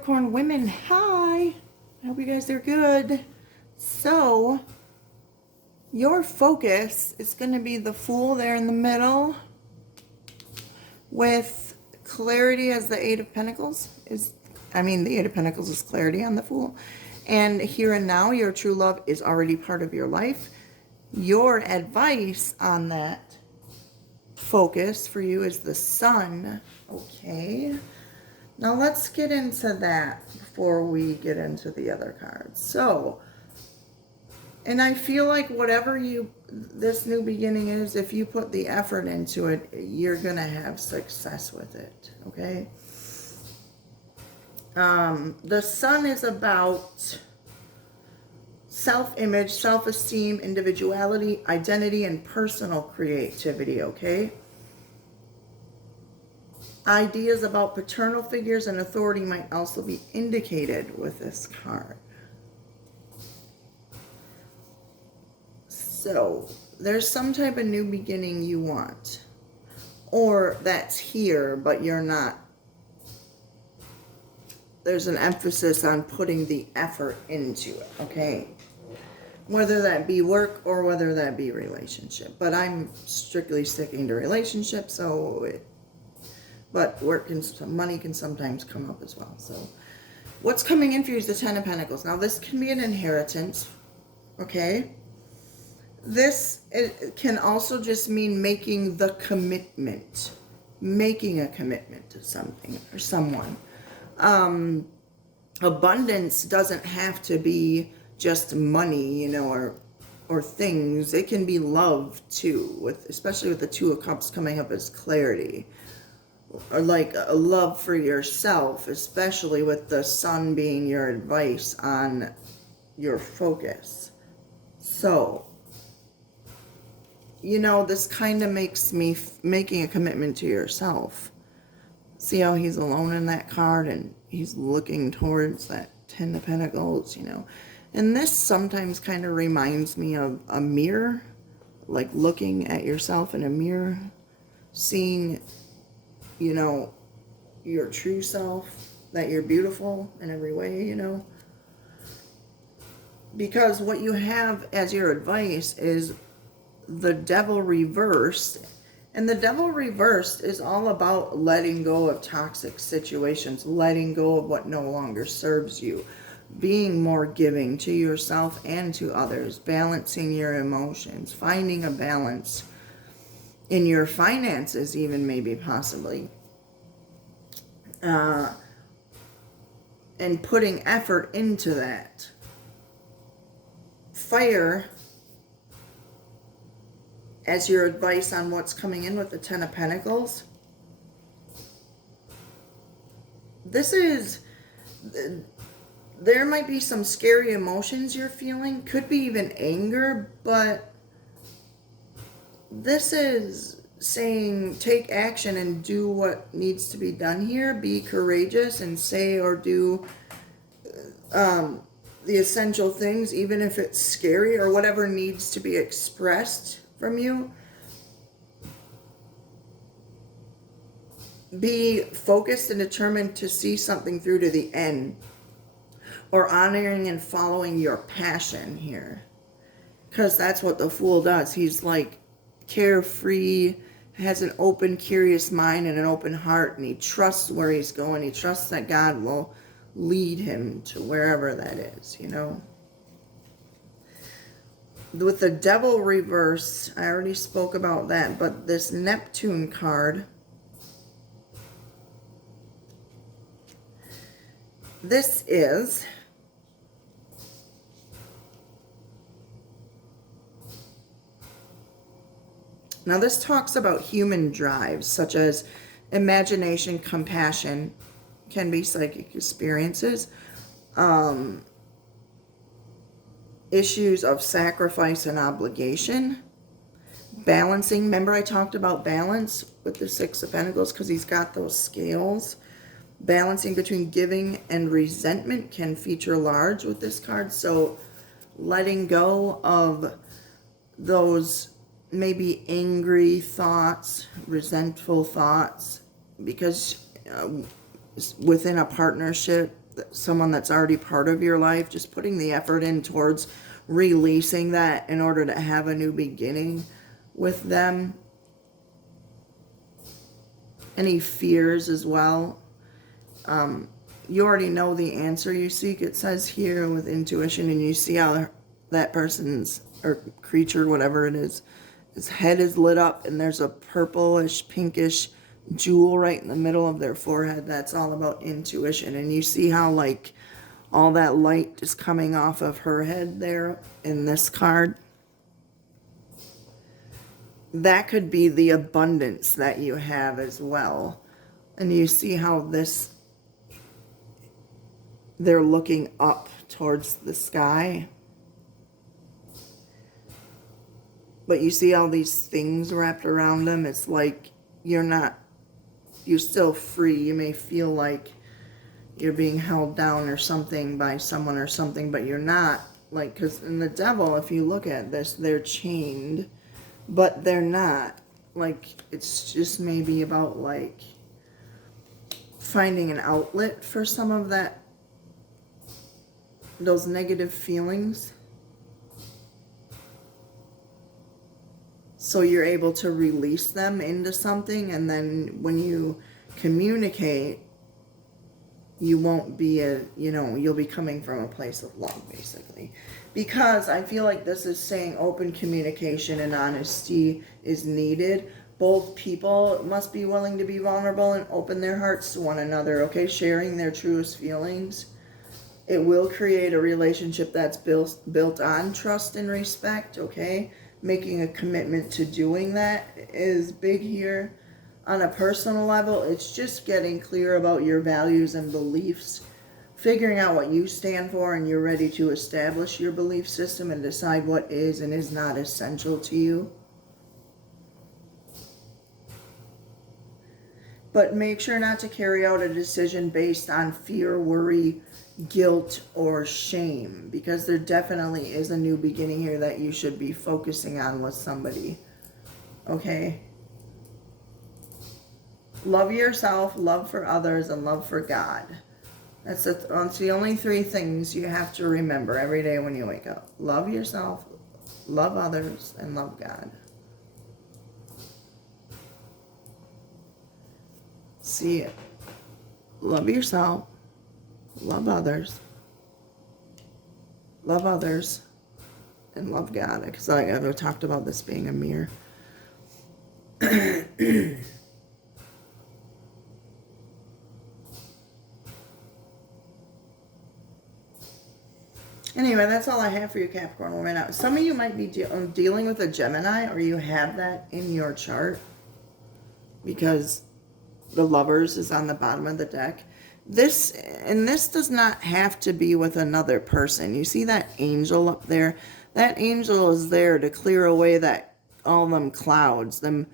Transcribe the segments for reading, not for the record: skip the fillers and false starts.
Capricorn women, hi. I hope you guys are good. So, your focus is going to be the Fool there in the middle with clarity as the Eight of Pentacles. The Eight of Pentacles is clarity on the Fool. And here and now, your true love is already part of your life. Your advice on that focus for you is the Sun. Okay. Now let's get into that before we get into the other cards. So, and I feel like whatever this new beginning is, if you put the effort into it, you're going to have success with it. Okay. The Sun is about self-image, self-esteem, individuality, identity, and personal creativity. Okay. Ideas about paternal figures and authority might also be indicated with this card. So, there's some type of new beginning you want. Or that's here, but you're not. There's an emphasis on putting the effort into it, okay? Whether that be work or whether that be relationship. But I'm strictly sticking to relationships, but money can sometimes come up as well. So what's coming in for you is the Ten of Pentacles. Now this can be an inheritance, okay? It can also just mean making the commitment. Making a commitment to something or someone. Abundance doesn't have to be just money, or things. It can be love too, especially with the Two of Cups coming up as clarity. Or like a love for yourself, especially with the Sun being your advice on your focus. So, this kind of makes me making a commitment to yourself. See how he's alone in that card and he's looking towards that Ten of Pentacles, And this sometimes kind of reminds me of a mirror, like looking at yourself in a mirror, seeing your true self, that you're beautiful in every way, Because what you have as your advice is the Devil reversed. And the Devil reversed is all about letting go of toxic situations, letting go of what no longer serves you, being more giving to yourself and to others, balancing your emotions, finding a balance in your finances, even maybe possibly, and putting effort into that. Fire as your advice on what's coming in with the Ten of Pentacles. There might be some scary emotions you're feeling, could be even anger, but this is saying take action and do what needs to be done here. Be courageous and say or do the essential things, even if it's scary or whatever needs to be expressed from you. Be focused and determined to see something through to the end, or honoring and following your passion here, because that's what the Fool does. He's like carefree, has an open, curious mind and an open heart, and he trusts where he's going. He trusts that God will lead him to wherever that is, With the Devil reverse, I already spoke about that, but this Neptune card, this talks about human drives, such as imagination, compassion, can be psychic experiences, issues of sacrifice and obligation, balancing. Remember I talked about balance with the Six of Pentacles because he's got those scales. Balancing between giving and resentment can feature large with this card. So letting go of those maybe angry thoughts, resentful thoughts, because within a partnership, someone that's already part of your life, just putting the effort in towards releasing that in order to have a new beginning with them. Any fears as well. You already know the answer you seek, it says here with intuition, and you see how that person's, or creature, whatever it is, his head is lit up and there's a purplish, pinkish jewel right in the middle of their forehead. That's all about intuition. And you see how like all that light is coming off of her head there in this card. That could be the abundance that you have as well. And you see how this, they're looking up towards the sky. But you see all these things wrapped around them. It's like you're still free. You may feel like you're being held down or something by someone or something, but you're not. Like, because in the devil, if you look at this, they're chained, but they're not. Like, it's just maybe about like finding an outlet for some of those negative feelings. So you're able to release them into something, and then when you communicate, you won't be you'll be coming from a place of love, basically. Because I feel like this is saying open communication and honesty is needed. Both people must be willing to be vulnerable and open their hearts to one another, okay? Sharing their truest feelings. It will create a relationship that's built on trust and respect, okay? Making a commitment to doing that is big here. On a personal level, it's just getting clear about your values and beliefs, figuring out what you stand for, and you're ready to establish your belief system and decide what is and is not essential to you. But make sure not to carry out a decision based on fear, worry, guilt, or shame, because there definitely is a new beginning here that you should be focusing on with somebody. Okay? Love yourself, love for others, and love for God. That's the only three things you have to remember every day when you wake up. Love yourself, love others, and love God. See it. Love yourself, love others, and love God. Because I've talked about this being a mirror. Anyway, that's all I have for you, Capricorn woman. Now, some of you might be dealing with a Gemini, or you have that in your chart, because the Lovers is on the bottom of the deck. This does not have to be with another person. You see that angel up there? That angel is there to clear away all them clouds, them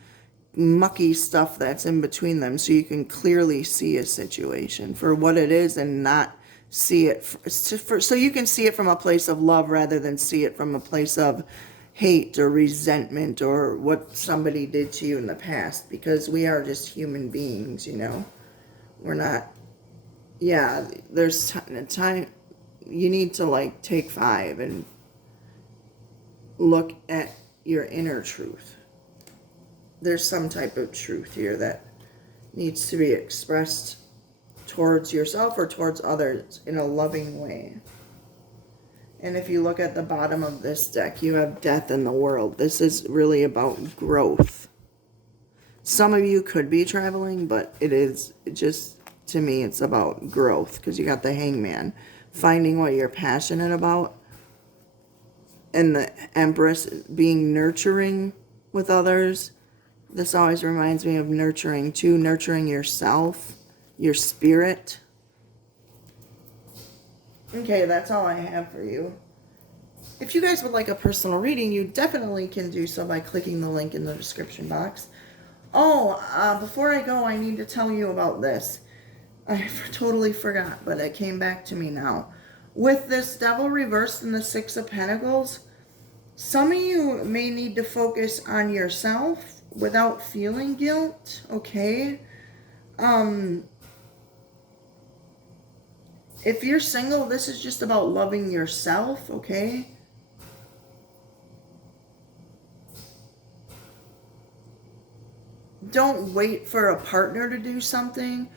mucky stuff that's in between them, so you can clearly see a situation for what it is and not see it so you can see it from a place of love rather than see it from a place of hate or resentment or what somebody did to you in the past, because we are just human beings, we're not. Yeah, there's time you need to take 5 and look at your inner truth. There's some type of truth here that needs to be expressed towards yourself or towards others in a loving way. And if you look at the bottom of this deck, you have death in the world. This is really about growth. Some of you could be traveling, but to me, it's about growth, because you got the Hangman, finding what you're passionate about, and the Empress being nurturing with others. This always reminds me of nurturing too, nurturing yourself, your spirit. Okay, that's all I have for you. If you guys would like a personal reading, you definitely can do so by clicking the link in the description box. Before I go, I need to tell you about this. I totally forgot, but it came back to me now. With this Devil reversed in the 6 of Pentacles, some of you may need to focus on yourself without feeling guilt, okay? If you're single, this is just about loving yourself, okay? Don't wait for a partner to do something.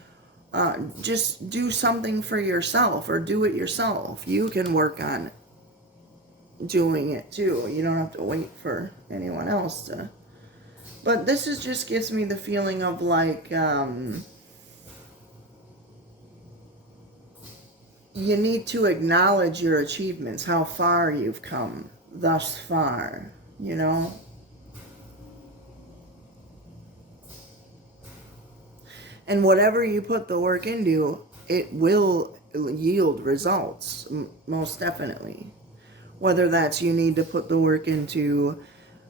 Just do something for yourself, or do it yourself. You can work on doing it too. You don't have to wait for anyone else to. But this is just gives me the feeling of like, you need to acknowledge your achievements, how far you've come thus far, you know? And whatever you put the work into, it will yield results, most definitely. Whether that's you need to put the work into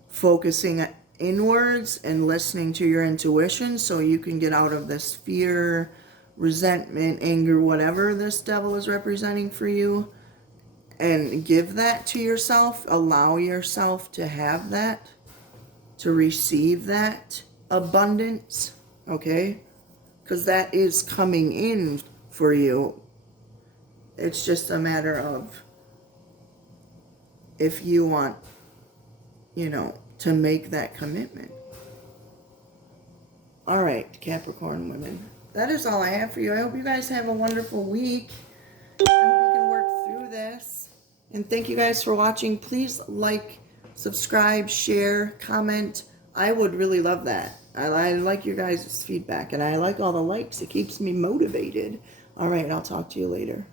focusing inwards and listening to your intuition so you can get out of this fear, resentment, anger, whatever this devil is representing for you, and give that to yourself. Allow yourself to have that, to receive that abundance, okay? Because that is coming in for you. It's just a matter of if you want, you know, to make that commitment. All right, Capricorn women. That is all I have for you. I hope you guys have a wonderful week. I hope you can work through this. And thank you guys for watching. Please like, subscribe, share, comment. I would really love that. I like your guys' feedback, and I like all the likes. It keeps me motivated. All right, I'll talk to you later.